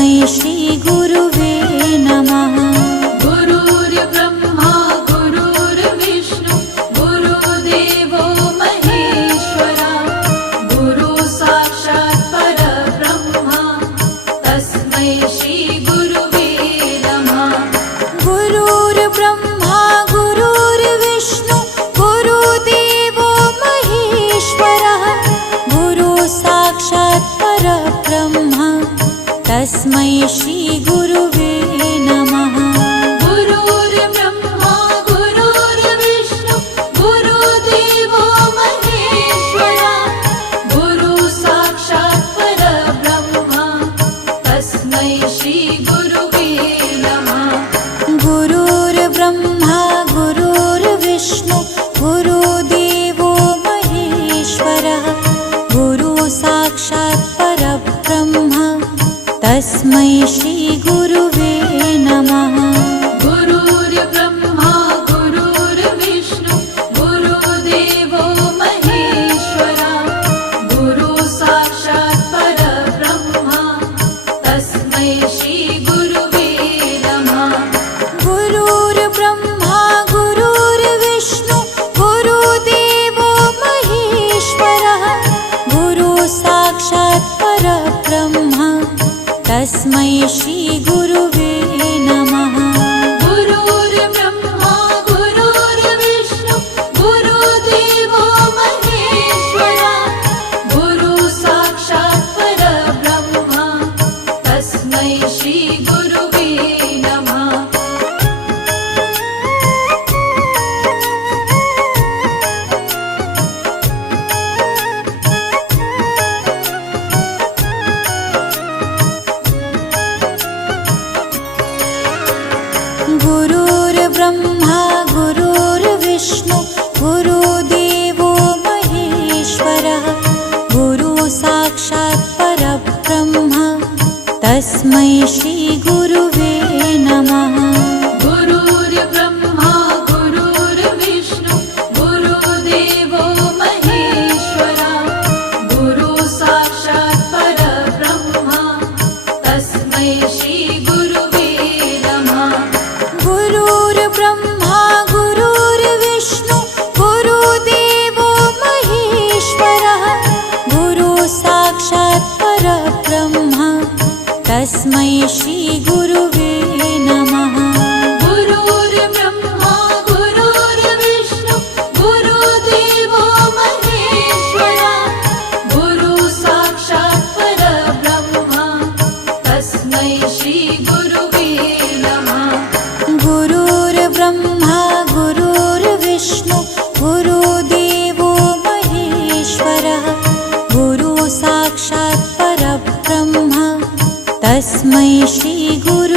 तस्मै श्रीगुरुवे नमः। गुरुर्ब्रह्मा गुरुर्विष्णु गुरुदेवो महेश्वरा गुरु साक्षात् परब्रह्मा तस्मै श्रीगुरुवे नमः। गुरुर्ब्रह्मा गुरुर्विष्णु गुरुदेवो महेश्वरः गुरु साक्षात् परब्रह्मा तस्मै श्रीगुरुवे नमः। गुरुर्ब्रह्मा गुरुर्विष्णु गुरुदेवो महेश्वरा गुरु साक्षात् परब्रह्मा तस्मै श्रीगुरुवे नमः। गुरुर्ब्रह्मा गुरुर्विष्णु गुरुदेवो महेश्वरः गुरु साक्षात् परब्रह्मा तस्मै श्रीगुरुवे नमः। गुरुर्ब्रह्मा गुरुर्विष्णु गुरुदेवो महेश्वरा गुरु साक्षात् परब्रह्मा तस्मै श्रीगुरुवे नमः। गुरुर्ब्रह्मा गुरुर्विष्णु गुरुदेवो महेश्वरः गुरु साक्षात् परब्रह्मा तस्मै श्रीगुरुवे नमः। गुरुर्ब्रह्मा गुरुर्विष्णु गुरुदेवो महेश्वरा गुरु साक्षात् परब्रह्मा तस्मै श्रीगुरुवे नमः। गुरुर्ब्रह्मा गुरुर्विष्णु गुरुदेवो महेश्वरः गुरु साक्षात् परब्रह्मा तस्मै श्रीगुरुवे नमः। गुरुर्ब्रह्मा गुरुर्विष्णु गुरुदेवो महेश्वरा गुरु साक्षात् परब्रह्मा तस्मै श्रीगुरुवे नमः। गुरुर्ब्रह्मा गुरुर्विष्णु गुरुदेवो महेश्वरः गुरु साक्षात् परब्रह्मा तस्मै श्रीगुरुवे नमः। गुरुर्ब्रह्मा गुरुर्विष्णु गुरुदेवो महेश्वरा गुरु साक्षात् परब्रह्मा तस्मै श्रीगुरुवे नमः। गुरुर्ब्रह्मा गुरुर्विष्णु गुरुदेवो महेश्वरः गुरु साक्षात् परब्रह्मा तस्मै श्रीगुरुवे